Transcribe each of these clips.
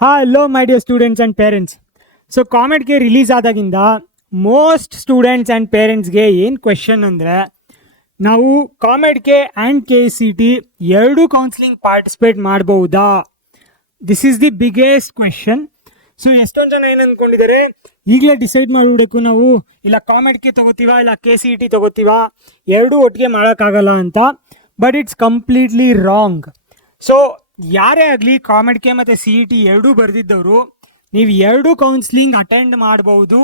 Hello my dear students and parents. So comet ಗೆ release ಆದಾಗಿಂದ most students and ಪೇರೆಂಟ್ಸ್ಗೆ ಏನು question ಅಂದರೆ, ನಾವು comet ಗೆ ಆ್ಯಂಡ್ KCET ಎರಡೂ ಕೌನ್ಸಿಲಿಂಗ್ ಪಾರ್ಟಿಸಿಪೇಟ್ ಮಾಡ್ಬೋದಾ? This is the biggest question. So ಎಷ್ಟೊಂದು ಜನ ಏನು ಅಂದ್ಕೊಂಡಿದ್ದಾರೆ, ಈಗಲೇ ಡಿಸೈಡ್ ಮಾಡಿಬಿಡಬೇಕು ನಾವು, ಇಲ್ಲ ಕಾಮೆಟ್ಗೆ ತಗೋತೀವ ಇಲ್ಲ KCET ತಗೋತೀವ, ಎರಡೂ ಒಟ್ಟಿಗೆ ಮಾಡೋಕ್ಕಾಗಲ್ಲ ಅಂತ. But it's completely wrong. So ಯಾರೇ ಆಗಲಿ ಕಾಮೆಟ್ಗೆ ಮತ್ತು CET ಎರಡೂ ಬರೆದಿದ್ದವರು, ನೀವು ಎರಡೂ ಕೌನ್ಸಿಲಿಂಗ್ ಅಟೆಂಡ್ ಮಾಡ್ಬೋದು.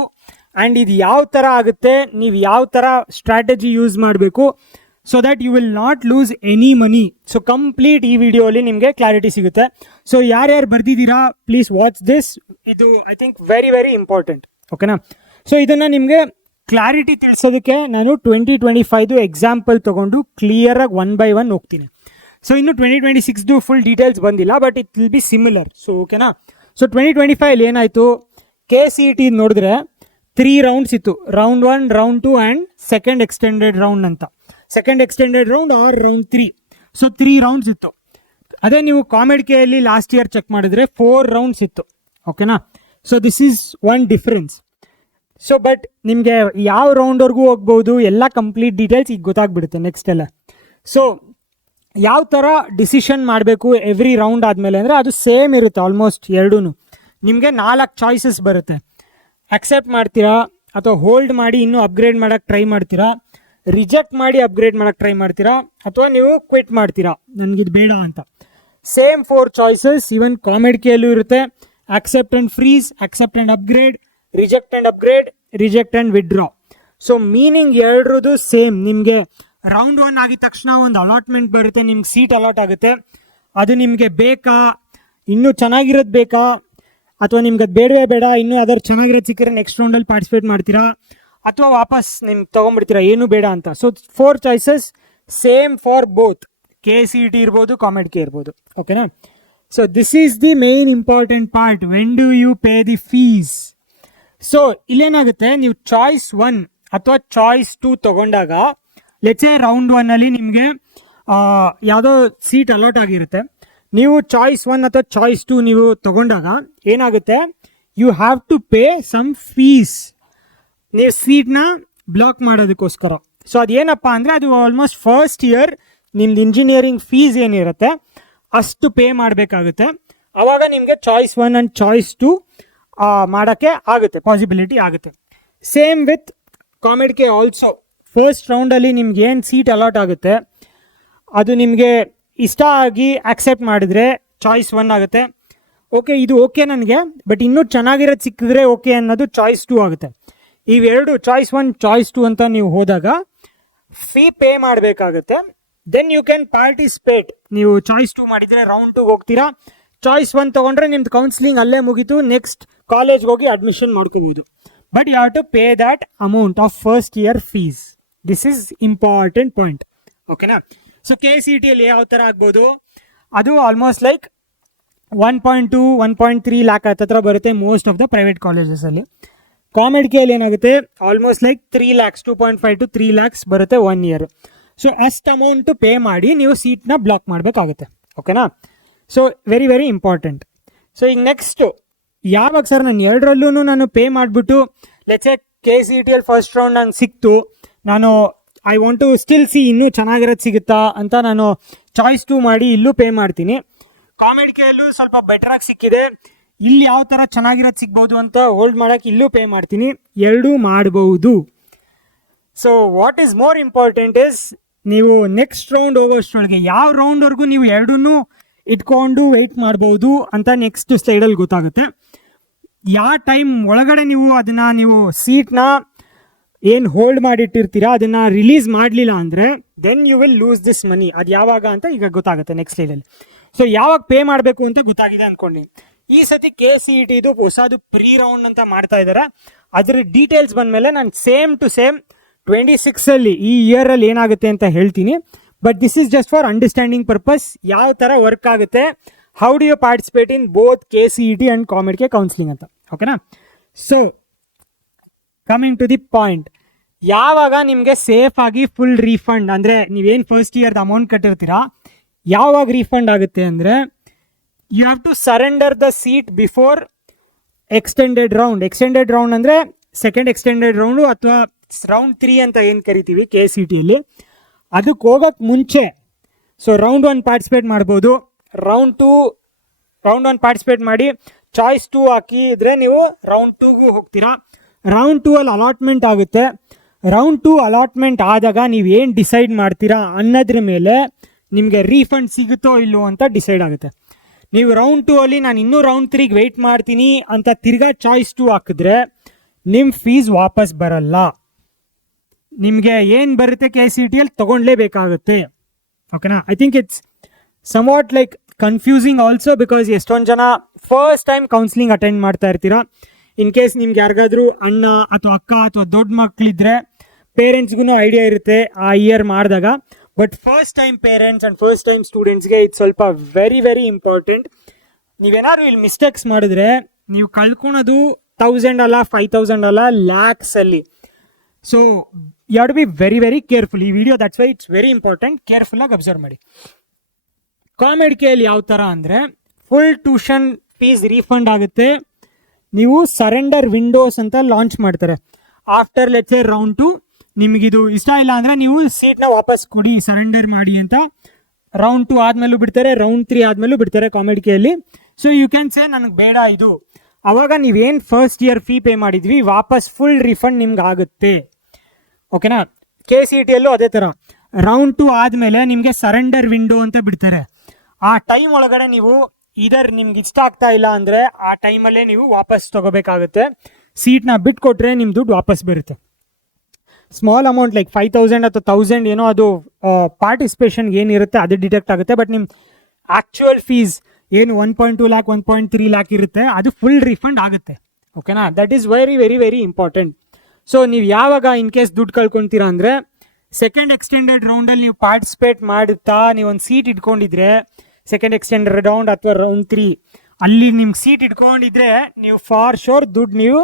ಆ್ಯಂಡ್ ಇದು ಯಾವ ಥರ ಆಗುತ್ತೆ, ನೀವು ಯಾವ ಥರ ಸ್ಟ್ರಾಟಜಿ ಯೂಸ್ ಮಾಡಬೇಕು, so that you will not lose any money. So complete ಈ ವಿಡಿಯೋಲಿ ನಿಮಗೆ ಕ್ಲಾರಿಟಿ ಸಿಗುತ್ತೆ. ಸೊ ಯಾರ್ಯಾರು ಬರ್ದಿದ್ದೀರಾ ಪ್ಲೀಸ್ ವಾಚ್ ದಿಸ್. ಇದು I think very very important. ಓಕೆನಾ? ಸೊ ಇದನ್ನು ನಿಮಗೆ ಕ್ಲಾರಿಟಿ ತಿಳಿಸೋದಕ್ಕೆ ನಾನು 2025 ಎಕ್ಸಾಂಪಲ್ ತೊಗೊಂಡು ಕ್ಲಿಯರಾಗಿ 1 by 1 ಹೋಗ್ತೀನಿ. ಸೊ ಇನ್ನು 2026 ಫುಲ್ ಡೀಟೇಲ್ಸ್ ಬಂದಿಲ್ಲ, but it will be similar. So ಓಕೆನಾ? ಸೊ 2025 ಏನಾಯಿತು, KCET ನೋಡಿದ್ರೆ 3 ರೌಂಡ್ಸ್ ಇತ್ತು. Round 1, round 2 and second extended round ಅಂತ. Second extended round or round 3. So 3 rounds ಇತ್ತು. ಅದೇ ನೀವು ಕಾಮೆಟ್ ಕೆಯಲ್ಲಿ ಲಾಸ್ಟ್ ಇಯರ್ ಚೆಕ್ ಮಾಡಿದ್ರೆ 4 ರೌಂಡ್ಸ್ ಇತ್ತು. ಓಕೆನಾ? So this is one difference. So but ನಿಮಗೆ ಯಾವ ರೌಂಡ್ವರೆಗೂ ಹೋಗ್ಬೋದು, ಎಲ್ಲ ಕಂಪ್ಲೀಟ್ ಡೀಟೇಲ್ಸ್ ಈಗ ಗೊತ್ತಾಗ್ಬಿಡುತ್ತೆ ನೆಕ್ಸ್ಟ್ ಎಲ್ಲ. ಸೊ ಯಾವ ಥರ ಡಿಸಿಷನ್ ಮಾಡಬೇಕು ಎವ್ರಿ ರೌಂಡ್ ಆದಮೇಲೆ ಅಂದರೆ ಅದು ಸೇಮ್ ಇರುತ್ತೆ ಆಲ್ಮೋಸ್ಟ್ ಎರಡೂ. ನಿಮಗೆ 4 ಚಾಯ್ಸಸ್ ಬರುತ್ತೆ. ಅಕ್ಸೆಪ್ಟ್ ಮಾಡ್ತೀರಾ, ಅಥವಾ ಹೋಲ್ಡ್ ಮಾಡಿ ಇನ್ನೂ ಅಪ್ಗ್ರೇಡ್ ಮಾಡೋಕ್ಕೆ ಟ್ರೈ ಮಾಡ್ತೀರಾ, ರಿಜೆಕ್ಟ್ ಮಾಡಿ ಅಪ್ಗ್ರೇಡ್ ಮಾಡೋಕ್ಕೆ ಟ್ರೈ ಮಾಡ್ತೀರಾ, ಅಥವಾ ನೀವು ಕ್ವಿಟ್ ಮಾಡ್ತೀರಾ ನನಗಿದು ಬೇಡ ಅಂತ. ಸೇಮ್ 4 ಚಾಯ್ಸಸ್ ಈವನ್ ಕಾಮೆಟ್ ಕೆಯಲ್ಲೂ ಇರುತ್ತೆ. Accept and freeze, accept and upgrade, reject and upgrade, reject and withdraw. So meaning ಎರಡರದು ಸೇಮ್. ನಿಮಗೆ ರೌಂಡ್ 1 ಆಗಿದ ತಕ್ಷಣ ಒಂದು ಅಲಾಟ್ಮೆಂಟ್ ಬರುತ್ತೆ, ನಿಮ್ಗೆ ಸೀಟ್ ಅಲಾಟ್ ಆಗುತ್ತೆ. ಅದು ನಿಮಗೆ ಬೇಕಾ, ಇನ್ನೂ ಚೆನ್ನಾಗಿರೋದು ಬೇಕಾ, ಅಥವಾ ನಿಮ್ಗೆ ಅದು ಬೇಡವೇ ಬೇಡ, ಇನ್ನೂ ಅದರ ಚೆನ್ನಾಗಿರೋದು ಸಿಕ್ಕರೆ ನೆಕ್ಸ್ಟ್ ರೌಂಡಲ್ಲಿ ಪಾರ್ಟಿಸಿಪೇಟ್ ಮಾಡ್ತೀರಾ, ಅಥವಾ ವಾಪಸ್ ನಿಮ್ಗೆ ತೊಗೊಂಡ್ಬಿಡ್ತೀರಾ ಏನೂ ಬೇಡ ಅಂತ. So 4 choices same for both. KCET ಇರ್ಬೋದು, ಕಾಮೆಟ್ ಕೆ ಇರ್ಬೋದು. ಓಕೆನಾ? So this is the main important part. When do you pay the fees? So ಇಲ್ಲೇನಾಗುತ್ತೆ, ನೀವು ಚಾಯ್ಸ್ 1 ಅಥವಾ ಚಾಯ್ಸ್ 2 ತೊಗೊಂಡಾಗ, ಲೆಟ್ಸೆ ರೌಂಡ್ 1 ನಿಮಗೆ ಯಾವುದೋ ಸೀಟ್ ಅಲಾಟ್ ಆಗಿರುತ್ತೆ. ನೀವು ಚಾಯ್ಸ್ 1 ಅಥವಾ ಚಾಯ್ಸ್ 2 ನೀವು ತೊಗೊಂಡಾಗ ಏನಾಗುತ್ತೆ, you have to pay some fees, ನೀವು ಸೀಟ್ನ ಬ್ಲಾಕ್ ಮಾಡೋದಕ್ಕೋಸ್ಕರ. ಸೊ ಅದೇನಪ್ಪ ಅಂದರೆ, ಅದು ಆಲ್ಮೋಸ್ಟ್ ಫಸ್ಟ್ ಇಯರ್ ನಿಮ್ದು ಇಂಜಿನಿಯರಿಂಗ್ ಫೀಸ್ ಏನಿರುತ್ತೆ ಅಷ್ಟು ಪೇ ಮಾಡಬೇಕಾಗುತ್ತೆ. ಆವಾಗ ನಿಮಗೆ ಚಾಯ್ಸ್ 1 ಆ್ಯಂಡ್ ಚಾಯ್ಸ್ 2 ಮಾಡೋಕ್ಕೆ ಆಗುತ್ತೆ, ಪಾಸಿಬಿಲಿಟಿ ಆಗುತ್ತೆ. Same with COMEDK also. First ರೌಂಡಲ್ಲಿ ನಿಮ್ಗೆ ಏನು ಸೀಟ್ ಅಲಾಟ್ ಆಗುತ್ತೆ ಅದು ನಿಮಗೆ ಇಷ್ಟ ಆಗಿ ಆಕ್ಸೆಪ್ಟ್ ಮಾಡಿದರೆ ಚಾಯ್ಸ್ 1 ಆಗುತ್ತೆ. ಓಕೆ, ಇದು ಓಕೆ ನನಗೆ, ಬಟ್ ಇನ್ನೂ ಚೆನ್ನಾಗಿರೋದು ಸಿಕ್ಕಿದ್ರೆ ಓಕೆ ಅನ್ನೋದು ಚಾಯ್ಸ್ 2 ಆಗುತ್ತೆ. ಇವೆರಡು ಚಾಯ್ಸ್ 1 ಚಾಯ್ಸ್ 2 ಅಂತ ನೀವು ಹೋದಾಗ ಫೀ ಪೇ ಮಾಡಬೇಕಾಗುತ್ತೆ. Then you can participate. ನೀವು ಚಾಯ್ಸ್ 2 ಮಾಡಿದರೆ ರೌಂಡ್ 2 ಹೋಗ್ತೀರಾ. ಚಾಯ್ಸ್ 1 ತೊಗೊಂಡ್ರೆ ನಿಮ್ದು ಕೌನ್ಸಿಲಿಂಗ್ ಅಲ್ಲೇ ಮುಗೀತು, ನೆಕ್ಸ್ಟ್ ಕಾಲೇಜ್ಗೆ ಹೋಗಿ ಅಡ್ಮಿಷನ್ ಮಾಡ್ಕೋಬೋದು. But you have to pay that amount of first year fees. This is important point. ಓಕೆನಾ? ಸೊ KCETಯಲ್ಲಿ ಯಾವ ಥರ ಆಗ್ಬೋದು, ಅದು ಆಲ್ಮೋಸ್ಟ್ ಲೈಕ್ 1.2 1.3 ಲ್ಯಾಕ್ ಹತ್ರ ಬರುತ್ತೆ ಮೋಸ್ಟ್ ಆಫ್ ದ ಪ್ರೈವೇಟ್ ಕಾಲೇಜಸಲ್ಲಿ. ಕಾಮೆಟ್ ಕೆಯಲ್ಲಿ ಏನಾಗುತ್ತೆ, almost like 3 lakhs 2.5 to 3 lakhs ಬರುತ್ತೆ 1 year. ಸೊ ಅಷ್ಟು ಅಮೌಂಟು ಪೇ ಮಾಡಿ ನೀವು ಸೀಟ್ನ ಬ್ಲಾಕ್ ಮಾಡಬೇಕಾಗುತ್ತೆ. ಓಕೆನಾ? So very very important. So ಈಗ ನೆಕ್ಸ್ಟು, ಯಾವಾಗ ಸರ್ ನಾನು ಎರಡರಲ್ಲೂ ನಾನು ಪೇ ಮಾಡಿಬಿಟ್ಟು, ಲೆಟ್ಸೆ KCETಯಲ್ಲಿ ಫಸ್ಟ್ ರೌಂಡ್ ನಂಗೆ ಸಿಕ್ತು, ನಾನು I want to still see ಇನ್ನೂ ಚೆನ್ನಾಗಿರೋದು ಸಿಗುತ್ತಾ ಅಂತ ನಾನು ಚಾಯ್ಸ್ 2 ಮಾಡಿ ಇಲ್ಲೂ ಪೇ ಮಾಡ್ತೀನಿ. ಕಾಮೆಟ್ ಕೆಯಲ್ಲೂ ಸ್ವಲ್ಪ ಬೆಟ್ರಾಗಿ ಸಿಕ್ಕಿದೆ, ಇಲ್ಲಿ ಯಾವ ಥರ ಚೆನ್ನಾಗಿರೋದು ಸಿಗ್ಬೋದು ಅಂತ ಹೋಲ್ಡ್ ಮಾಡೋಕ್ಕೆ ಇಲ್ಲೂ ಪೇ ಮಾಡ್ತೀನಿ. ಎರಡೂ ಮಾಡ್ಬೋದು. So what is more important is, ನೀವು ನೆಕ್ಸ್ಟ್ ರೌಂಡ್ ಹೋಗೋಷ್ಟರೊಳಗೆ ಯಾವ ರೌಂಡ್ವರೆಗೂ ನೀವು ಎರಡನ್ನೂ ಇಟ್ಕೊಂಡು ವೆಯ್ಟ್ ಮಾಡ್ಬೋದು ಅಂತ ನೆಕ್ಸ್ಟ್ ಸ್ಲೈಡಲ್ಲಿ ಗೊತ್ತಾಗುತ್ತೆ. ಯಾವ ಟೈಮ್ ಒಳಗಡೆ ನೀವು ಸೀಟ್ನ ಏನು ಹೋಲ್ಡ್ ಮಾಡಿಟ್ಟಿರ್ತೀರಾ ಅದನ್ನು ರಿಲೀಸ್ ಮಾಡಲಿಲ್ಲ ಅಂದರೆ then you will lose this money. ಅದು ಯಾವಾಗ ಅಂತ ಈಗ ಗೊತ್ತಾಗುತ್ತೆ ನೆಕ್ಸ್ಟ್ ಸ್ಲೈಡಲ್ಲಿ. ಸೊ ಯಾವಾಗ ಪೇ ಮಾಡಬೇಕು ಅಂತ ಗೊತ್ತಾಗಿದೆ ಅಂದ್ಕೊಂಡು, ಈ ಸತಿ KCET ಇದು ಹೊಸದು ಪ್ರೀ ರೌಂಡ್ ಅಂತ ಮಾಡ್ತಾ ಇದ್ದಾರೆ. ಅದರ ಡೀಟೇಲ್ಸ್ ಬಂದಮೇಲೆ ನಾನು ಸೇಮ್ ಟು ಸೇಮ್ 26ಅಲ್ಲಿ ಈ ಇಯರಲ್ಲಿ ಏನಾಗುತ್ತೆ ಅಂತ ಹೇಳ್ತೀನಿ. But this is just for understanding purpose, ಯಾವ ಥರ ವರ್ಕ್ ಆಗುತ್ತೆ, how do you participate in both KCET and COMEDK counselling ಅಂತ. ಓಕೆನಾ? So coming to the point, ಯಾವಾಗ ನಿಮಗೆ ಸೇಫ್ ಆಗಿ ಫುಲ್ ರೀಫಂಡ್ ಅಂದರೆ ನೀವೇನು ಫಸ್ಟ್ ಇಯರ್ದು ಅಮೌಂಟ್ ಕಟ್ಟಿರ್ತೀರಾ ಯಾವಾಗ ರೀಫಂಡ್ ಆಗುತ್ತೆ ಅಂದರೆ, you have to surrender the seat before extended round ಅಂದರೆ ಸೆಕೆಂಡ್ ಎಕ್ಸ್ಟೆಂಡೆಡ್ ರೌಂಡು ಅಥವಾ ರೌಂಡ್ 3 ಅಂತ ಏನು ಕರಿತೀವಿ KCTಯಲ್ಲಿ, ಅದಕ್ಕೆ ಹೋಗೋಕ್ಕೆ ಮುಂಚೆ. ಸೊ ರೌಂಡ್ 1 ಪಾರ್ಟಿಸಿಪೇಟ್ ಮಾಡ್ಬೋದು, ರೌಂಡ್ 1 ಪಾರ್ಟಿಸಿಪೇಟ್ ಮಾಡಿ ಚಾಯ್ಸ್ 2 ಹಾಕಿದ್ರೆ ನೀವು ರೌಂಡ್ 2ಗೂ ಹೋಗ್ತೀರಾ. ರೌಂಡ್ 2 ಅಲ್ಲಿ ಅಲಾಟ್ಮೆಂಟ್ ಆಗುತ್ತೆ. ರೌಂಡ್ 2 ಅಲಾಟ್ಮೆಂಟ್ ಆದಾಗ ನೀವು ಏನು ಡಿಸೈಡ್ ಮಾಡ್ತೀರಾ ಅನ್ನೋದ್ರ ಮೇಲೆ ನಿಮಗೆ ರೀಫಂಡ್ ಸಿಗುತ್ತೋ ಇಲ್ಲೋ ಅಂತ ಡಿಸೈಡ್ ಆಗುತ್ತೆ. ನೀವು ರೌಂಡ್ 2 ಅಲ್ಲಿ ನಾನು ಇನ್ನೂ ರೌಂಡ್ 3ಗೆ ವೆಯ್ಟ್ ಮಾಡ್ತೀನಿ ಅಂತ ತಿರ್ಗಾ ಚಾಯ್ಸ್ 2 ಹಾಕಿದ್ರೆ ನಿಮ್ಮ ಫೀಸ್ ವಾಪಸ್ ಬರಲ್ಲ. ನಿಮಗೆ ಏನು ಬರುತ್ತೆ KCTಯಲ್ಲಿ ತೊಗೊಳ್ಲೇಬೇಕಾಗುತ್ತೆ. ಓಕೆನಾ? I think it's somewhat like confusing also, because ಎಷ್ಟೊಂದು ಜನ ಫಸ್ಟ್ ಟೈಮ್ ಕೌನ್ಸಿಲಿಂಗ್ ಅಟೆಂಡ್ ಮಾಡ್ತಾ ಇರ್ತೀರಾ. ಇನ್ ಕೇಸ್ ನಿಮ್ಗೆ ಯಾರಿಗಾದ್ರೂ ಅಣ್ಣ ಅಥವಾ ಅಕ್ಕ ಅಥವಾ ದೊಡ್ಡ ಮಕ್ಕಳಿದ್ರೆ ಪೇರೆಂಟ್ಸ್ಗೂ ಐಡಿಯಾ ಇರುತ್ತೆ ಆ ಇಯರ್ ಮಾಡಿದಾಗ. But first time parents and first time ಸ್ಟೂಡೆಂಟ್ಸ್ಗೆ ಇದು ಸ್ವಲ್ಪ ವೆರಿ ವೆರಿ ಇಂಪಾರ್ಟೆಂಟ್. ನೀವೇನಾದ್ರು ಇಲ್ಲಿ ಮಿಸ್ಟೇಕ್ಸ್ ಮಾಡಿದ್ರೆ ನೀವು ಕಳ್ಕೊಳೋದು 1000 ಅಲ್ಲ, 5000 ಅಲ್ಲ, ಲ್ಯಾಕ್ಸಲ್ಲಿ. So you have to be very very careful. ಈ video that's why it's very important. ಕೇರ್ಫುಲ್ಲಾಗಿ ಅಬ್ಸರ್ವ್ ಮಾಡಿ. ಕಾಮೆಡ್ಕೆಯಲ್ಲಿ ಯಾವ ಥರ ಅಂದರೆ ಫುಲ್ ಟ್ಯೂಷನ್ ಫೀಸ್ ರೀಫಂಡ್ ಆಗುತ್ತೆ. ನೀವು ಸರೆಂಡರ್ ವಿಂಡೋಸ್ ಅಂತ ಲಾಂಚ್ ಮಾಡ್ತಾರೆ. ಆಫ್ಟರ್ ಲೆಟ್ಸ್ ಸೇ ರೌಂಡ್ 2 ನಿಮಗಿದು ಇಷ್ಟ ಇಲ್ಲ ಅಂದರೆ ನೀವು ಸೀಟ್ನ ವಾಪಸ್ ಕೊಡಿ, ಸರೆಂಡರ್ ಮಾಡಿ ಅಂತ ರೌಂಡ್ 2 ಆದಮೇಲೂ ಬಿಡ್ತಾರೆ, ರೌಂಡ್ 3 ಆದಮೇಲೂ ಬಿಡ್ತಾರೆ ಕಾಮೆಡ್ಕೆಯಲ್ಲಿ. ಸೊ ಯು ಕ್ಯಾನ್ ಸೇ ನನಗೆ ಬೇಡ ಇದು. ಆವಾಗ ನೀವೇನು ಫಸ್ಟ್ ಇಯರ್ ಫೀ ಪೇ ಮಾಡಿದ್ವಿ ವಾಪಸ್ ಫುಲ್ ರಿಫಂಡ್ ನಿಮ್ಗೆ ಆಗುತ್ತೆ. ಓಕೆನಾ? KCTಯಲ್ಲೂ ಅದೇ ಥರ ರೌಂಡ್ 2 ಆದಮೇಲೆ ನಿಮಗೆ ಸರೆಂಡರ್ ವಿಂಡೋ ಅಂತ ಬಿಡ್ತಾರೆ. ಆ ಟೈಮ್ ಒಳಗಡೆ ನೀವು ಇದರ್ ನಿಮ್ಗೆ ಇಷ್ಟ ಆಗ್ತಾ ಇಲ್ಲ ಅಂದರೆ ಆ ಟೈಮಲ್ಲೇ ನೀವು ವಾಪಸ್ ತೊಗೋಬೇಕಾಗುತ್ತೆ. ಸೀಟ್ನ ಬಿಟ್ಕೊಟ್ರೆ ನಿಮ್ಮ ದುಡ್ಡು ವಾಪಸ್ ಬರುತ್ತೆ. ಸ್ಮಾಲ್ ಅಮೌಂಟ್ ಲೈಕ್ 5000 ಅಥವಾ 1000 ಏನೋ ಅದು ಪಾರ್ಟಿಸಿಪೇಷನ್ಗೆ ಏನಿರುತ್ತೆ ಅದು ಡಿಟೆಕ್ಟ್ ಆಗುತ್ತೆ. ಬಟ್ ನಿಮ್ಮ ಆ್ಯಕ್ಚುಯಲ್ ಫೀಸ್ ಏನು 1.2 lakh 1.3 lakh ಇರುತ್ತೆ ಅದು ಫುಲ್ ರಿಫಂಡ್ ಆಗುತ್ತೆ. ಓಕೆನಾ? That is very very very important. So ನೀವು ಯಾವಾಗ ಇನ್ ಕೇಸ್ ದುಡ್ಡು ಕಳ್ಕೊತೀರಾ ಅಂದರೆ ಸೆಕೆಂಡ್ ಎಕ್ಸ್ಟೆಂಡೆಡ್ ರೌಂಡಲ್ಲಿ ನೀವು ಪಾರ್ಟಿಸಿಪೇಟ್ ಮಾಡುತ್ತಾ ನೀವೊಂದು ಸೀಟ್ ಇಟ್ಕೊಂಡಿದ್ರೆ ಸೆಕೆಂಡ್ ಎಕ್ಸ್ಟೆಂಡೆಡ್ ರೌಂಡ್ ಅಥವಾ ರೌಂಡ್ 3 ಅಲ್ಲಿ ನಿಮ್ಗೆ ಸೀಟ್ ಇಟ್ಕೊಂಡಿದ್ರೆ ನೀವು ಫಾರ್ ಶೋರ್ ದುಡ್ಡು ನೀವು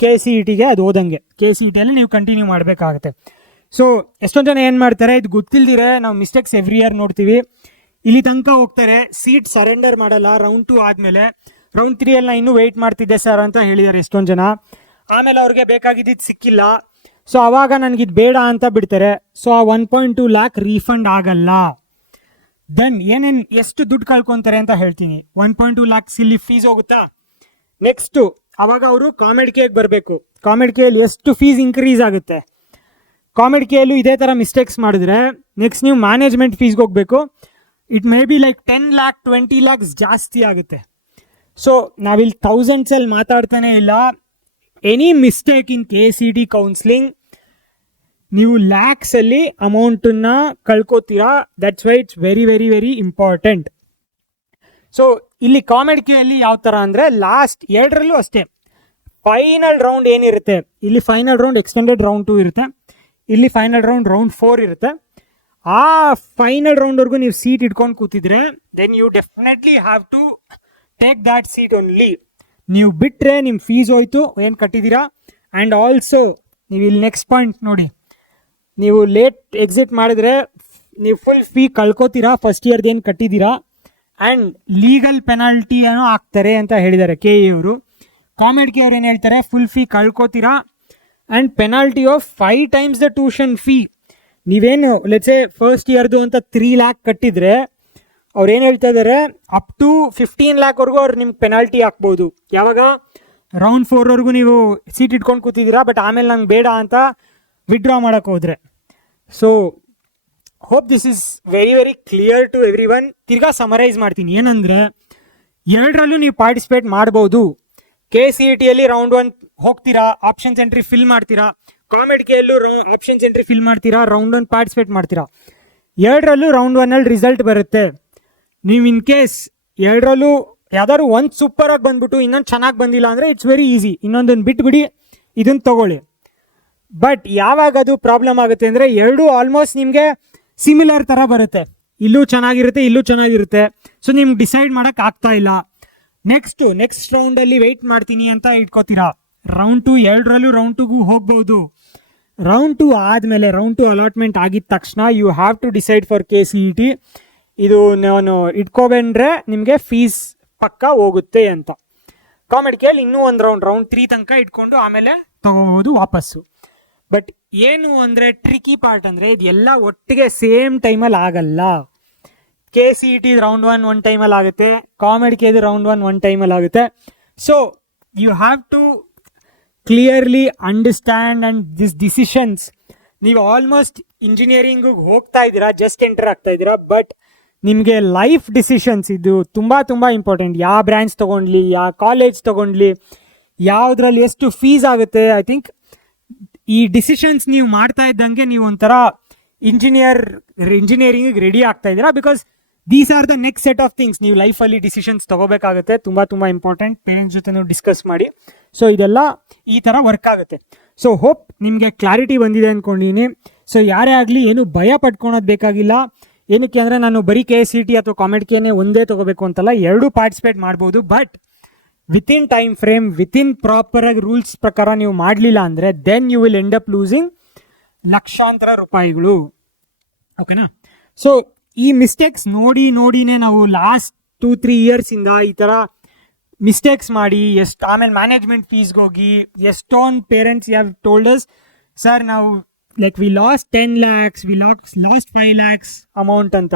KCTಗೆ ಅದು ಓದಂಗೆ KCTಯಲ್ಲಿ ನೀವು ಕಂಟಿನ್ಯೂ ಮಾಡಬೇಕಾಗುತ್ತೆ. ಸೊ ಎಷ್ಟೊಂದು ಜನ ಏನು ಮಾಡ್ತಾರೆ, ಇದು ಗೊತ್ತಿಲ್ದಿರೆ ನಾವು ಮಿಸ್ಟೇಕ್ಸ್ ಎವ್ರಿ ಇಯರ್ ನೋಡ್ತೀವಿ. ಇಲ್ಲಿ ತನಕ ಹೋಗ್ತಾರೆ, ಸೀಟ್ ಸರೆಂಡರ್ ಮಾಡಲ್ಲ. ರೌಂಡ್ 2 ಆದಮೇಲೆ ರೌಂಡ್ 3 ಅಲ್ಲಿ ಇನ್ನೂ ವೆಯ್ಟ್ ಮಾಡ್ತಿದ್ದೆ ಸರ್ ಅಂತ ಹೇಳಿದ್ದಾರೆ ಎಷ್ಟೊಂದು ಜನ. ಆಮೇಲೆ ಅವ್ರಿಗೆ ಬೇಕಾಗಿದ್ದು ಸಿಕ್ಕಿಲ್ಲ. ಸೊ ಆವಾಗ ನನಗಿದು ಬೇಡ ಅಂತ ಬಿಡ್ತಾರೆ. ಸೊ ಆ 1.2 lakh ರೀಫಂಡ್ ಆಗಲ್ಲ. ದೆನ್ ಏನೇನು ಎಷ್ಟು ದುಡ್ಡು ಕಳ್ಕೊತಾರೆ ಅಂತ ಹೇಳ್ತೀನಿ. 1.2 lakhs ಇಲ್ಲಿ ಫೀಸ್ ಹೋಗುತ್ತಾ. ನೆಕ್ಸ್ಟು ಅವಾಗ ಅವರು ಕಾಮೆಡ್ಕೆಗೆ ಬರಬೇಕು. ಕಾಮೆಡ್ಕೆಯಲ್ಲಿ ಎಷ್ಟು ಫೀಸ್ ಇನ್ಕ್ರೀಸ್ ಆಗುತ್ತೆ. ಕಾಮೆಡ್ಕೆಯಲ್ಲೂ ಇದೇ ಥರ ಮಿಸ್ಟೇಕ್ಸ್ ಮಾಡಿದ್ರೆ ನೆಕ್ಸ್ಟ್ ನೀವು ಮ್ಯಾನೇಜ್ಮೆಂಟ್ ಫೀಸ್ಗೆ ಹೋಗಬೇಕು. It may be like 10 lakh 20 lakhs ಜಾಸ್ತಿ ಆಗುತ್ತೆ. ಸೊ ನಾವಿಲ್ಲಿ ಥೌಸಂಡ್ಸಲ್ಲಿ ಮಾತಾಡ್ತಾನೆ ಇಲ್ಲ. Any mistake in KCT counselling ನೀವು ಲ್ಯಾಕ್ಸಲ್ಲಿ ಅಮೌಂಟನ್ನು ಕಳ್ಕೊತೀರಾ. That's why it's very very very important. So ಇಲ್ಲಿ ಕಾಮೆಡ್ಕೆಯಲ್ಲಿ ಯಾವ ಥರ ಅಂದರೆ ಲಾಸ್ಟ್ 2ರಲ್ಲೂ ಅಷ್ಟೇ ಫೈನಲ್ ರೌಂಡ್ ಏನಿರುತ್ತೆ, ಇಲ್ಲಿ ಫೈನಲ್ ರೌಂಡ್ ಎಕ್ಸ್ಟೆಂಡೆಡ್ ರೌಂಡ್ 2 ಇರುತ್ತೆ, ಇಲ್ಲಿ ಫೈನಲ್ ರೌಂಡ್ 4 ಇರುತ್ತೆ. ಆ ಫೈನಲ್ ರೌಂಡ್ವರೆಗೂ ನೀವು ಸೀಟ್ ಇಟ್ಕೊಂಡು ಕೂತಿದ್ರೆ then you definitely have to take that seat only. ನೀವು ಬಿಟ್ಟರೆ ನಿಮ್ಮ ಫೀಸ್ ಹೋಯ್ತು ಏನು ಕಟ್ಟಿದ್ದೀರಾ. ಆ್ಯಂಡ್ ಆಲ್ಸೋ ನೀವು ಇಲ್ಲಿ ನೆಕ್ಸ್ಟ್ ಪಾಯಿಂಟ್ ನೋಡಿ, ನೀವು ಲೇಟ್ ಎಕ್ಸಿಟ್ ಮಾಡಿದ್ರೆ ನೀವು ಫುಲ್ ಫೀ ಕಳ್ಕೊತೀರಾ ಫಸ್ಟ್ ಇಯರ್ದು ಏನು ಕಟ್ಟಿದ್ದೀರಾ. ಆ್ಯಂಡ್ ಲೀಗಲ್ ಪೆನಾಲ್ಟಿ ಏನೋ ಹಾಕ್ತಾರೆ ಅಂತ ಹೇಳಿದ್ದಾರೆ KE ಅವರು. ಕಾಮೆಡ್ಕೆ ಅವ್ರು ಏನು ಹೇಳ್ತಾರೆ, ಫುಲ್ ಫೀ ಕಳ್ಕೊತೀರಾ and penalty of 5 times the tuition fee. ನೀವೇನು ಲೆಟ್ಸೆ ಫಸ್ಟ್ ಇಯರ್ದು ಅಂತ 3 lakh ಕಟ್ಟಿದ್ರೆ ಅವ್ರು ಏನು ಹೇಳ್ತಾ ಇದ್ದಾರೆ, ಅಪ್ ಟು 15 lakhವರೆಗೂ ಅವ್ರು ನಿಮ್ಗೆ ಪೆನಾಲ್ಟಿ ಹಾಕ್ಬೋದು. ಯಾವಾಗ ರೌಂಡ್ 4ವರೆಗೂ ನೀವು ಸೀಟ್ ಇಟ್ಕೊಂಡು ಕೂತಿದ್ದೀರಾ, ಬಟ್ ಆಮೇಲೆ ನಂಗೆ ಬೇಡ ಅಂತ ವಿಡ್ರಾ ಮಾಡೋಕ್ಕೆ ಹೋದರೆ. So hope this is very very clear to everyone. ತಿರ್ಗಾ ಸಮರೈಸ್ ಮಾಡ್ತೀನಿ. ಏನಂದರೆ 2ರಲ್ಲೂ ನೀವು ಪಾರ್ಟಿಸಿಪೇಟ್ ಮಾಡ್ಬೋದು. KCTಯಲ್ಲಿ ರೌಂಡ್ 1 ಹೋಗ್ತೀರಾ, ಆಪ್ಷನ್ಸ್ ಎಂಟ್ರಿ ಫಿಲ್ ಮಾಡ್ತೀರಾ. ಕಾಮೆಡ್ಕೆಯಲ್ಲೂ ಆಪ್ಷನ್ಸ್ ಎಂಟ್ರಿ ಫಿಲ್ ಮಾಡ್ತೀರಾ, ರೌಂಡ್ 1 ಪಾರ್ಟಿಸಿಪೇಟ್ ಮಾಡ್ತೀರಾ. 2ರಲ್ಲೂ ರೌಂಡ್ 1ಅಲ್ಲಿ ರಿಸಲ್ಟ್ ಬರುತ್ತೆ. ನೀವು ಇನ್ ಕೇಸ್ 2ರಲ್ಲೂ ಯಾವ್ದಾದ್ರು ಒಂದು ಸೂಪರಾಗಿ ಬಂದ್ಬಿಟ್ಟು ಇನ್ನೊಂದು ಚೆನ್ನಾಗಿ ಬಂದಿಲ್ಲ ಅಂದರೆ ಇಟ್ಸ್ ವೆರಿ ಈಸಿ, ಇನ್ನೊಂದನ್ನು ಬಿಟ್ಬಿಡಿ, ಇದನ್ನು ತೊಗೊಳ್ಳಿ. ಬಟ್ ಯಾವಾಗ ಅದು ಪ್ರಾಬ್ಲಮ್ ಆಗುತ್ತೆ ಅಂದರೆ 2 ಆಲ್ಮೋಸ್ಟ್ ನಿಮಗೆ ಸಿಮಿಲರ್ ಥರ ಬರುತ್ತೆ. ಇಲ್ಲೂ ಚೆನ್ನಾಗಿರುತ್ತೆ, ಇಲ್ಲೂ ಚೆನ್ನಾಗಿರುತ್ತೆ. ಸೊ ನಿಮ್ಗೆ ಡಿಸೈಡ್ ಮಾಡೋಕ್ಕೆ ಆಗ್ತಾ ಇಲ್ಲ. ನೆಕ್ಸ್ಟ್ ರೌಂಡಲ್ಲಿ ವೆಯ್ಟ್ ಮಾಡ್ತೀನಿ ಅಂತ ಇಟ್ಕೋತೀರಾ. ರೌಂಡ್ 2 2ರಲ್ಲೂ ರೌಂಡ್ 2ಗೂ ಹೋಗ್ಬೋದು. ರೌಂಡ್ 2 ಆದಮೇಲೆ ರೌಂಡ್ 2 ಅಲಾಟ್ಮೆಂಟ್ ಆಗಿದ ತಕ್ಷಣ you have to decide for KCT. ಇದು ನಾನು ಇಟ್ಕೊಬಂದ್ರೆ ನಿಮಗೆ ಫೀಸ್ ಪಕ್ಕ ಹೋಗುತ್ತೆ ಅಂತ. ಕಾಮೆಡ್ ಕೇಳಿ ಇನ್ನೂ ಒಂದು ರೌಂಡ್ 3 ತನಕ ಇಟ್ಕೊಂಡು ಆಮೇಲೆ ತಗೋಬಹುದು ವಾಪಸ್ಸು. ಬಟ್ ಏನು ಅಂದರೆ ಟ್ರಿಕಿ ಪಾರ್ಟ್ ಅಂದರೆ ಇದೆಲ್ಲ ಒಟ್ಟಿಗೆ ಸೇಮ್ ಟೈಮಲ್ಲಿ ಆಗಲ್ಲ. KCET ರೌಂಡ್ 1 ಒಂದು ಟೈಮಲ್ಲಿ ಆಗುತ್ತೆ, ಕಾಮೆಡ್ ಕೇದು ರೌಂಡ್ 1 ಒಂದು ಟೈಮಲ್ಲಿ ಆಗುತ್ತೆ. So you have to clearly understand and this decisions. ನೀವು ಆಲ್ಮೋಸ್ಟ್ ಇಂಜಿನಿಯರಿಂಗಿಗೆ ಹೋಗ್ತಾ ಇದ್ದೀರಾ, ಜಸ್ಟ್ ಎಂಟರ್ ಆಗ್ತಾ ಇದ್ದೀರಾ, ಬಟ್ ನಿಮಗೆ ಲೈಫ್ ಡಿಸಿಷನ್ಸ್ ಇದು ತುಂಬ ತುಂಬ ಇಂಪಾರ್ಟೆಂಟ್. ಯಾವ ಬ್ರ್ಯಾಂಚ್ ತೊಗೊಂಡ್ಲಿ, ಯಾವ ಕಾಲೇಜ್ ತೊಗೊಂಡ್ಲಿ, ಯಾವುದ್ರಲ್ಲಿ ಎಷ್ಟು ಫೀಸ್ ಆಗುತ್ತೆ. ಐ ಥಿಂಕ್ ಈ ಡಿಸಿಷನ್ಸ್ ನೀವು ಮಾಡ್ತಾ ಇದ್ದಂಗೆ ನೀವು ಒಂಥರ ಇಂಜಿನಿಯರಿಂಗಿಗೆ ರೆಡಿ ಆಗ್ತಾ ಇದ್ದೀರಾ. Because these are the next set of things. ನೀವು ಲೈಫಲ್ಲಿ ಡಿಸಿಷನ್ಸ್ ತೊಗೋಬೇಕಾಗುತ್ತೆ, ತುಂಬ ತುಂಬ ಇಂಪಾರ್ಟೆಂಟ್. ಪೇರೆಂಟ್ಸ್ ಜೊತೆ ಡಿಸ್ಕಸ್ ಮಾಡಿ. ಸೊ ಇದೆಲ್ಲ ಈ ಥರ ವರ್ಕ್ ಆಗುತ್ತೆ. ಸೊ ಹೋಪ್ ನಿಮಗೆ ಕ್ಲಾರಿಟಿ ಬಂದಿದೆ ಅಂದ್ಕೊಂಡಿದ್ದೀನಿ. ಸೊ ಯಾರೇ ಆಗಲಿ ಏನು ಭಯ ಪಡ್ಕೊಳೋದು ಬೇಕಾಗಿಲ್ಲ. ಏನಕ್ಕೆ ಅಂದರೆ ನಾನು ಬರೀ KCET ಅಥವಾ ಕಾಮೆಡ್ ಕೇನೆ ಒಂದೇ ತೊಗೋಬೇಕು ಅಂತಲ್ಲ, ಎರಡೂ ಪಾರ್ಟಿಸಿಪೇಟ್ ಮಾಡ್ಬೋದು. But within time frame, within ಪ್ರಾಪರಾಗಿ ರೂಲ್ಸ್ ಪ್ರಕಾರ ನೀವು ಮಾಡಲಿಲ್ಲ ಅಂದರೆ then you will end up losing ಲಕ್ಷಾಂತರ ರೂಪಾಯಿಗಳು. ಓಕೆನಾ? ಸೊ ಈ ಮಿಸ್ಟೇಕ್ಸ್ ನೋಡಿನೇ ನಾವು ಲಾಸ್ಟ್ 2-3 ಇಯರ್ಸಿಂದ ಈ ಥರ ಮಿಸ್ಟೇಕ್ಸ್ ಮಾಡಿ ಆಮೇಲೆ ಮ್ಯಾನೇಜ್ಮೆಂಟ್ ಫೀಸ್ಗೆ ಹೋಗಿ ಎಷ್ಟೊಂದು parents have told us, sir ನಾವು like we lost 10 lakhs, we lost 5 lakhs amount ಅಂತ.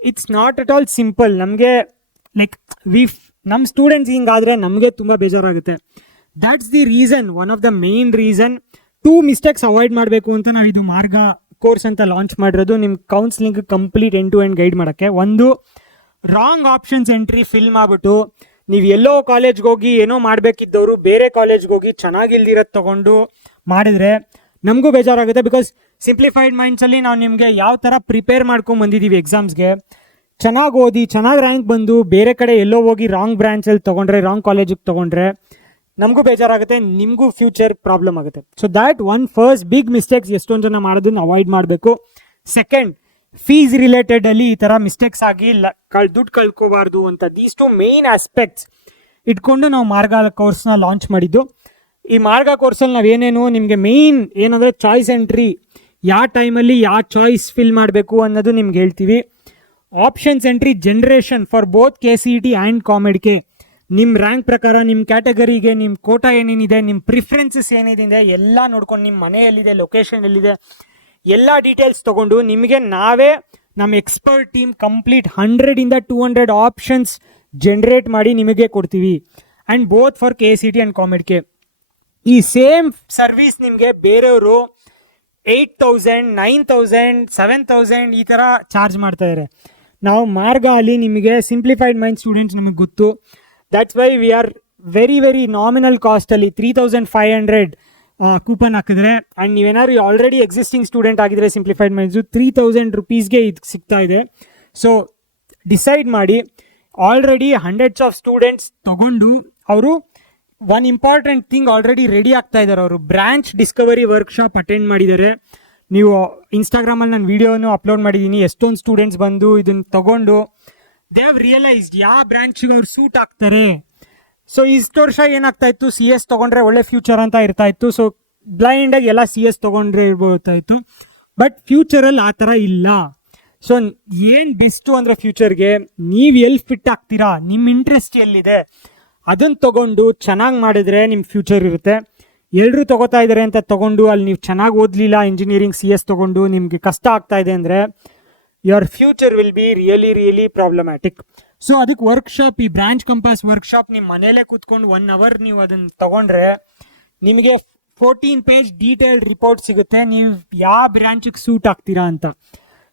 It's not at all simple. ನಮಗೆ ಲೈಕ್ ನಮ್ಮ ಸ್ಟೂಡೆಂಟ್ಸ್ ಹಿಂಗಾದರೆ ನಮಗೆ ತುಂಬ ಬೇಜಾರಾಗುತ್ತೆ. That's the reason, one of the main reason 2 mistakes avoid ಮಾಡಬೇಕು ಅಂತ ನಾವು ಇದು ಮಾರ್ಗ ಕೋರ್ಸ್ ಅಂತ ಲಾಂಚ್ ಮಾಡಿರೋದು. ನಿಮ್ಮ counselling complete end to end guide ಮಾಡೋಕ್ಕೆ. ಒಂದು, ರಾಂಗ್ ಆಪ್ಷನ್ಸ್ ಎಂಟ್ರಿ ಫಿಲ್ ಮಾಡಿಬಿಟ್ಟು ನೀವು ಎಲ್ಲೋ ಕಾಲೇಜ್ಗೆ ಹೋಗಿ ಏನೋ ಮಾಡಬೇಕಿದ್ದವರು ಬೇರೆ ಕಾಲೇಜ್ಗೆ ಹೋಗಿ ಚೆನ್ನಾಗಿಲ್ದಿರೋದು ತೊಗೊಂಡು ಮಾಡಿದ್ರೆ ನಮಗೂ ಬೇಜಾರಾಗುತ್ತೆ. ಬಿಕಾಸ್ ಸಿಂಪ್ಲಿಫೈಡ್ ಮೈಂಡ್ಸಲ್ಲಿ ನಾವು ನಿಮಗೆ ಯಾವ ಥರ ಪ್ರಿಪೇರ್ ಮಾಡ್ಕೊಂಡು ಬಂದಿದ್ದೀವಿ ಎಕ್ಸಾಮ್ಸ್ಗೆ, ಚೆನ್ನಾಗಿ ಓದಿ ಚೆನ್ನಾಗಿ ರ್ಯಾಂಕ್ ಬಂದು ಬೇರೆ ಕಡೆ ಎಲ್ಲೋ ಹೋಗಿ ರಾಂಗ್ ಬ್ರಾಂಚಲ್ಲಿ ತೊಗೊಂಡ್ರೆ, ರಾಂಗ್ ಕಾಲೇಜಿಗೆ ತೊಗೊಂಡ್ರೆ ನಮಗೂ ಬೇಜಾರಾಗುತ್ತೆ, ನಿಮಗೂ ಫ್ಯೂಚರ್ ಪ್ರಾಬ್ಲಮ್ ಆಗುತ್ತೆ. So that one first big mistakes ಎಷ್ಟೊಂದು ಜನ ಮಾಡೋದನ್ನ ಅವಾಯ್ಡ್ ಮಾಡಬೇಕು. ಸೆಕೆಂಡ್, ಫೀಸ್ ರಿಲೇಟೆಡಲ್ಲಿ ಈ ಥರ ಮಿಸ್ಟೇಕ್ಸ್ ಆಗಿ ದುಡ್ಡು ಕಳ್ಕೋಬಾರ್ದು ಅಂತ. ದೀಸ್ 2 ಮೇನ್ ಆಸ್ಪೆಕ್ಟ್ಸ್ ಇಟ್ಕೊಂಡು ನಾವು ಮಾರ್ಗ ಕೋರ್ಸ್ನ ಲಾಂಚ್ ಮಾಡಿದ್ದು. ಈ ಮಾರ್ಗ ಕೋರ್ಸಲ್ಲಿ ನಾವೇನೇನು ನಿಮಗೆ ಮೇಯ್ನ್ ಏನಂದರೆ ಚಾಯ್ಸ್ ಎಂಟ್ರಿ, ಯಾವ ಟೈಮಲ್ಲಿ ಯಾವ ಚಾಯ್ಸ್ ಫಿಲ್ ಮಾಡಬೇಕು ಅನ್ನೋದು ನಿಮ್ಗೆ ಹೇಳ್ತೀವಿ. Options entry generation for both KCET and COMEDK. ನಿಮ್ಮ ರ್ಯಾಂಕ್ ಪ್ರಕಾರ, ನಿಮ್ಮ ಕ್ಯಾಟಗರಿಗೆ, ನಿಮ್ಮ ಕೋಟಾ ಏನೇನಿದೆ, ನಿಮ್ಮ ಪ್ರಿಫರೆನ್ಸಸ್ ಏನಿದೆ ಎಲ್ಲ ನೋಡ್ಕೊಂಡು, ನಿಮ್ಮ ಮನೆ ಎಲ್ಲಿದೆ, ಲೊಕೇಶನ್ ಎಲ್ಲಿದೆ, ಎಲ್ಲ ಡೀಟೇಲ್ಸ್ ತೊಗೊಂಡು ನಿಮಗೆ ನಾವೇ ನಮ್ಮ ಎಕ್ಸ್ಪರ್ಟ್ ಟೀಮ್ ಕಂಪ್ಲೀಟ್ 100ಇಂದ 200 ಆಪ್ಷನ್ಸ್ ಜನ್ರೇಟ್ ಮಾಡಿ ನಿಮಗೆ ಕೊಡ್ತೀವಿ. And both for KCET and COMEDK. ಈ ಸೇಮ್ ಸರ್ವಿಸ್ ನಿಮಗೆ ಬೇರೆಯವರು 8,000, 9,000, 7,000 ಈ ಥರ ಚಾರ್ಜ್ ಮಾಡ್ತಾಯಿದ್ದಾರೆ. ನಾವು ಮಾರ್ಗ ಅಲ್ಲಿ ನಿಮಗೆ ಸಿಂಪ್ಲಿಫೈಡ್ ಮೈಂಡ್ ಸ್ಟೂಡೆಂಟ್ಸ್ ನಿಮಗೆ ಗೊತ್ತು. That's why we are very nominal ಕಾಸ್ಟಲ್ಲಿ 3,500 ಕೂಪನ್ ಹಾಕಿದ್ರೆ, ಆ್ಯಂಡ್ ನೀವೇನಾದ್ರು ಆಲ್ರೆಡಿ ಎಕ್ಸಿಸ್ಟಿಂಗ್ ಸ್ಟೂಡೆಂಟ್ ಆಗಿದ್ರೆ ಸಿಂಪ್ಲಿಫೈಡ್ ಮೈಂಡ್ಸು 3,000 rupeesಗೆ ಇದು ಸಿಗ್ತಾ ಇದೆ. ಸೊ ಡಿಸೈಡ್ ಮಾಡಿ. ಆಲ್ರೆಡಿ ಹಂಡ್ರೆಡ್ಸ್ ಆಫ್ ಸ್ಟೂಡೆಂಟ್ಸ್ ತೊಗೊಂಡು ಅವರು one important thing already ready ಆಗ್ತಾ ಇದ್ದಾರೆ. ಅವರು ಬ್ರಾಂಚ್ ಡಿಸ್ಕವರಿ ವರ್ಕ್ಶಾಪ್ ಅಟೆಂಡ್ ಮಾಡಿದ್ದಾರೆ. ನೀವು ಇನ್ಸ್ಟಾಗ್ರಾಮಲ್ಲಿ ನಾನು ವೀಡಿಯೋನು ಅಪ್ಲೋಡ್ ಮಾಡಿದ್ದೀನಿ. ಎಷ್ಟೊಂದು ಸ್ಟೂಡೆಂಟ್ಸ್ ಬಂದು ಇದನ್ನು ತೊಗೊಂಡು ದೇ ಹ್ಯಾವ್ ರಿಯಲೈಸ್ಡ್ ಯಾವ ಬ್ರಾಂಚಿಗೆ ಅವ್ರು ಸೂಟ್ ಆಗ್ತಾರೆ. ಸೊ ಇಷ್ಟು ವರ್ಷ ಏನಾಗ್ತಾ ಇತ್ತು, CS ತೊಗೊಂಡ್ರೆ ಒಳ್ಳೆ ಫ್ಯೂಚರ್ ಅಂತ ಇರ್ತಾ ಇತ್ತು. ಸೊ ಬ್ಲೈಂಡಾಗಿ ಎಲ್ಲ CS ತೊಗೊಂಡ್ರೆ ಇರ್ಬೋತಾ ಇತ್ತು. ಬಟ್ ಫ್ಯೂಚರಲ್ಲಿ ಆ ಥರ ಇಲ್ಲ. ಸೊ ಏನು ಬೆಸ್ಟು ಅಂದರೆ ಫ್ಯೂಚರ್ಗೆ ನೀವು ಎಲ್ಲಿ ಫಿಟ್ ಆಗ್ತೀರಾ, ನಿಮ್ಮ ಇಂಟ್ರೆಸ್ಟ್ ಎಲ್ಲಿದೆ ಅದನ್ನು ತೊಗೊಂಡು ಚೆನ್ನಾಗಿ ಮಾಡಿದ್ರೆ ನಿಮ್ಮ ಫ್ಯೂಚರ್ ಇರುತ್ತೆ. ಎಲ್ಲರೂ ತೊಗೋತಾ ಇದ್ದಾರೆ ಅಂತ ತೊಗೊಂಡು ಅಲ್ಲಿ ನೀವು ಚೆನ್ನಾಗಿ ಓದಲಿಲ್ಲ, ಇಂಜಿನಿಯರಿಂಗ್ CS ತೊಗೊಂಡು ನಿಮಗೆ ಕಷ್ಟ ಆಗ್ತಾ ಇದೆ ಅಂದರೆ your future will be really problematic. So ಅದಕ್ಕೆ ವರ್ಕ್ಶಾಪ್, ಈ ಬ್ರಾಂಚ್ ಕಂಪಾಸ್ ವರ್ಕ್ಶಾಪ್ ನಿಮ್ಮ ಮನೇಲೇ ಕೂತ್ಕೊಂಡು 1 hour ನೀವು ಅದನ್ನು ತೊಗೊಂಡ್ರೆ ನಿಮಗೆ 14 page ಡೀಟೇಲ್ಡ್ ರಿಪೋರ್ಟ್ ಸಿಗುತ್ತೆ, ನೀವು ಯಾವ ಬ್ರಾಂಚಿಗೆ ಸೂಟ್ ಆಗ್ತೀರಾ ಅಂತ.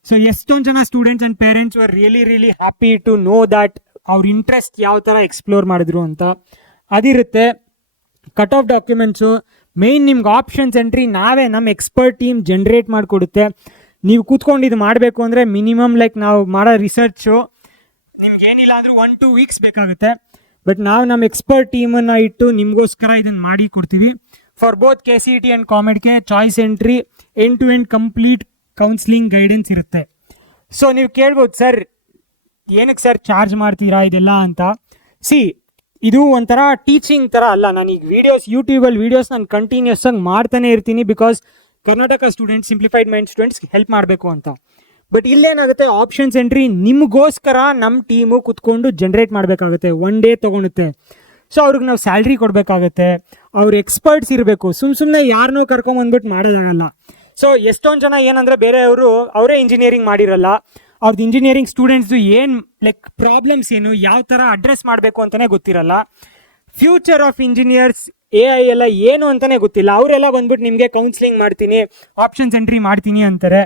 ಸೊ ಎಷ್ಟೊಂದು ಜನ students and parents were really happy to know that ಅವ್ರ ಇಂಟ್ರೆಸ್ಟ್ ಯಾವ ಥರ ಎಕ್ಸ್ಪ್ಲೋರ್ ಮಾಡಿದ್ರು ಅಂತ. ಅದಿರುತ್ತೆ. ಕಟ್ ಆಫ್ ಡಾಕ್ಯುಮೆಂಟ್ಸು ಮೇಯ್ನ್ ನಿಮ್ಗೆ ಆಪ್ಷನ್ಸ್ ಎಂಟ್ರಿ ನಾವೇ ನಮ್ಮ ಎಕ್ಸ್ಪರ್ಟ್ ಟೀಮ್ ಜನ್ರೇಟ್ ಮಾಡಿಕೊಡುತ್ತೆ. ನೀವು ಕೂತ್ಕೊಂಡು ಇದು ಮಾಡಬೇಕು ಅಂದರೆ ಮಿನಿಮಮ್ ಲೈಕ್ ನಾವು ಮಾಡೋ ರಿಸರ್ಚು ನಿಮ್ಗೆ ಏನಿಲ್ಲ ಅಂದರೂ 1-2 weeks ಬೇಕಾಗುತ್ತೆ. ಬಟ್ ನಾವು ನಮ್ಮ ಎಕ್ಸ್ಪರ್ಟ್ ಟೀಮನ್ನು ಇಟ್ಟು ನಿಮಗೋಸ್ಕರ ಇದನ್ನು ಮಾಡಿ ಕೊಡ್ತೀವಿ. ಫಾರ್ ಬೋತ್ KCET ಆ್ಯಂಡ್ ಕಾಮೆಡ್ಗೆ choice entry, end to end complete counselling guidance ಇರುತ್ತೆ. ಸೊ ನೀವು ಕೇಳ್ಬೋದು, ಸರ್ ಏನಕ್ಕೆ ಸರ್ ಚಾರ್ಜ್ ಮಾಡ್ತೀರಾ ಇದೆಲ್ಲ ಅಂತ. ಇದು ಒಂಥರ ಟೀಚಿಂಗ್ ಥರ ಅಲ್ಲ. ನಾನೀಗ ಯೂಟ್ಯೂಬಲ್ಲಿ ವೀಡಿಯೋಸ್ ನಾನು ಕಂಟಿನ್ಯೂಸ್ ಆಗಿ ಮಾಡ್ತಾನೆ ಇರ್ತೀನಿ. Because Karnataka students, simplified mind students help ಮಾಡಬೇಕು ಅಂತ. ಬಟ್ ಇಲ್ಲೇನಾಗುತ್ತೆ, ಆಪ್ಷನ್ಸ್ ಎಂಟ್ರಿ ನಿಮಗೋಸ್ಕರ ನಮ್ಮ ಟೀಮು ಕುತ್ಕೊಂಡು ಜನ್ರೇಟ್ ಮಾಡಬೇಕಾಗುತ್ತೆ, 1 ಡೇ ತೊಗೊಳುತ್ತೆ. ಸೊ ಅವ್ರಿಗೆ ನಾವು ಸ್ಯಾಲ್ರಿ ಕೊಡಬೇಕಾಗತ್ತೆ, ಅವ್ರು ಎಕ್ಸ್ಪರ್ಟ್ಸ್ ಇರಬೇಕು, ಸುಮ್ಮನೆ ಯಾರನ್ನೂ ಕರ್ಕೊಂಬಂದ್ಬಿಟ್ಟು ಮಾಡೋದಾಗಲ್ಲ. ಸೊ ಎಷ್ಟೊಂದು ಜನ ಏನಂದರೆ ಬೇರೆಯವರು ಅವರೇ ಇಂಜಿನಿಯರಿಂಗ್ ಮಾಡಿರಲ್ಲ, ಅವ್ರದ್ದು ಇಂಜಿನಿಯರಿಂಗ್ ಸ್ಟೂಡೆಂಟ್ಸ್ದು ಏನು ಲೈಕ್ ಪ್ರಾಬ್ಲಮ್ಸ್ ಏನು, ಯಾವ ಥರ ಅಡ್ರೆಸ್ ಮಾಡಬೇಕು ಅಂತಲೇ ಗೊತ್ತಿರಲ್ಲ. ಫ್ಯೂಚರ್ ಆಫ್ ಇಂಜಿನಿಯರ್ಸ್ AI ಎಲ್ಲ ಏನು ಅಂತಲೇ ಗೊತ್ತಿಲ್ಲ. ಅವರೆಲ್ಲ ಬಂದ್ಬಿಟ್ಟು ನಿಮಗೆ ಕೌನ್ಸಿಲಿಂಗ್ ಮಾಡ್ತೀನಿ, ಆಪ್ಷನ್ಸ್ ಎಂಟ್ರಿ ಮಾಡ್ತೀನಿ ಅಂತಾರೆ.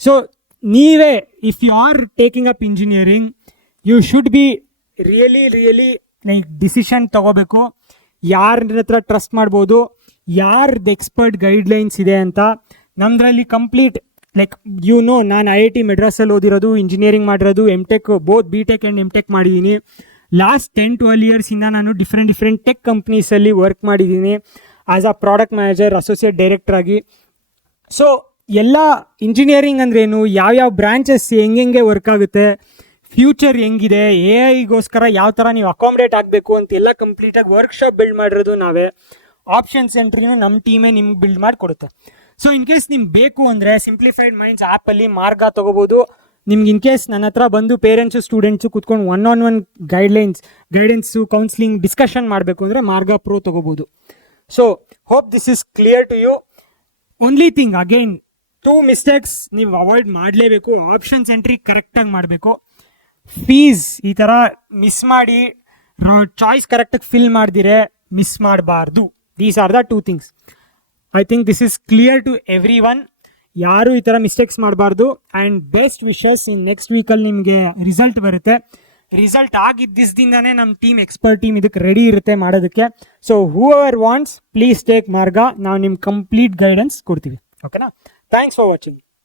ಸೊ ನೀವೇ if you are taking up engineering, you should be really like decision ತೊಗೋಬೇಕು, ಯಾರ ಹತ್ರ ಟ್ರಸ್ಟ್ ಮಾಡ್ಬೋದು, ಯಾರ್ದು ಎಕ್ಸ್ಪರ್ಟ್ ಗೈಡ್ಲೈನ್ಸ್ ಇದೆ ಅಂತ. ನಮ್ಮದ್ರಲ್ಲಿ ಕಂಪ್ಲೀಟ್ ಲೈಕ್ ನಾನು IIT ಮೆಡ್ರಾಸಲ್ಲಿ ಓದಿರೋದು, ಇಂಜಿನಿಯರಿಂಗ್ ಮಾಡಿರೋದು, MTech both BTech and MTech ಮಾಡಿದ್ದೀನಿ. ಲಾಸ್ಟ್ 10-12 ಇಯರ್ಸಿಂದ ನಾನು ಡಿಫ್ರೆಂಟ್ ಟೆಕ್ ಕಂಪ್ನೀಸಲ್ಲಿ ವರ್ಕ್ ಮಾಡಿದ್ದೀನಿ as a product manager, associate director ಆಗಿ. ಸೊ ಎಲ್ಲ ಇಂಜಿನಿಯರಿಂಗ್ ಅಂದ್ರೇನು, ಯಾವ್ಯಾವ ಬ್ರಾಂಚಸ್ ಹೆಂಗೆ ವರ್ಕ್ ಆಗುತ್ತೆ, ಫ್ಯೂಚರ್ ಹೆಂಗಿದೆ, AI ಯಾವ ಥರ ನೀವು ಅಕಾಮಡೇಟ್ ಆಗಬೇಕು ಅಂತೆಲ್ಲ ಕಂಪ್ಲೀಟಾಗಿ ವರ್ಕ್ಶಾಪ್ ಬಿಲ್ಡ್ ಮಾಡಿರೋದು ನಾವೇ. ಆಪ್ಷನ್ಸ್ ಎಂಟ್ರಿನೂ ನಮ್ಮ ಟೀಮೇ ನಿಮ್ಗೆ ಬಿಲ್ಡ್ ಮಾಡಿ ಕೊಡುತ್ತೆ. ಸೊ ಇನ್ ಕೇಸ್ ನಿಮ್ಗೆ ಬೇಕು ಅಂದರೆ ಸಿಂಪ್ಲಿಫೈಡ್ ಮೈಂಡ್ಸ್ ಆ್ಯಪಲ್ಲಿ ಮಾರ್ಗ ತೊಗೋಬೋದು. ನಿಮ್ಗೆ ಇನ್ ಕೇಸ್ ನನ್ನ ಹತ್ರ ಬಂದು ಪೇರೆಂಟ್ಸು ಸ್ಟೂಡೆಂಟ್ಸು ಕೂತ್ಕೊಂಡು 1-on-1 ಗೈಡೆನ್ಸು ಕೌನ್ಸಿಲಿಂಗ್ ಡಿಸ್ಕಷನ್ ಮಾಡಬೇಕು ಅಂದರೆ ಮಾರ್ಗ ಪ್ರೋ ತೊಗೋಬೋದು. So hope this is clear to you. Only thing again 2 mistakes ನೀವು ಅವಾಯ್ಡ್ ಮಾಡಲೇಬೇಕು. ಆಪ್ಷನ್ಸ್ ಎಂಟ್ರಿ ಕರೆಕ್ಟಾಗಿ ಮಾಡಬೇಕು, ಫೀಸ್ ಈ ಥರ ಮಿಸ್ ಮಾಡಿ ಚಾಯ್ಸ್ ಕರೆಕ್ಟಾಗಿ ಫಿಲ್ ಮಾಡ್ದಿರೆ ಮಿಸ್ ಮಾಡಬಾರ್ದು. These are the 2 things. I think this is clear to everyone. ಯಾರು ಈ ಥರ ಮಿಸ್ಟೇಕ್ಸ್ ಮಾಡಬಾರ್ದು. And best wishes. In next ವೀಕಲ್ಲಿ ನಿಮಗೆ ರಿಸಲ್ಟ್ ಬರುತ್ತೆ. ರಿಸಲ್ಟ್ ಆಗಿದ್ದಿಸ್ದಿಂದನೇ ನಮ್ಮ ಎಕ್ಸ್ಪರ್ಟ್ ಟೀಮ್ ಇದಕ್ಕೆ ರೆಡಿ ಇರುತ್ತೆ ಮಾಡೋದಕ್ಕೆ. So who ever wants please take ಮಾರ್ಗ, ನಾವು ನಿಮ್ಗೆ ಕಂಪ್ಲೀಟ್ ಗೈಡೆನ್ಸ್ ಕೊಡ್ತೀವಿ. ಓಕೆನಾ? Thanks for watching.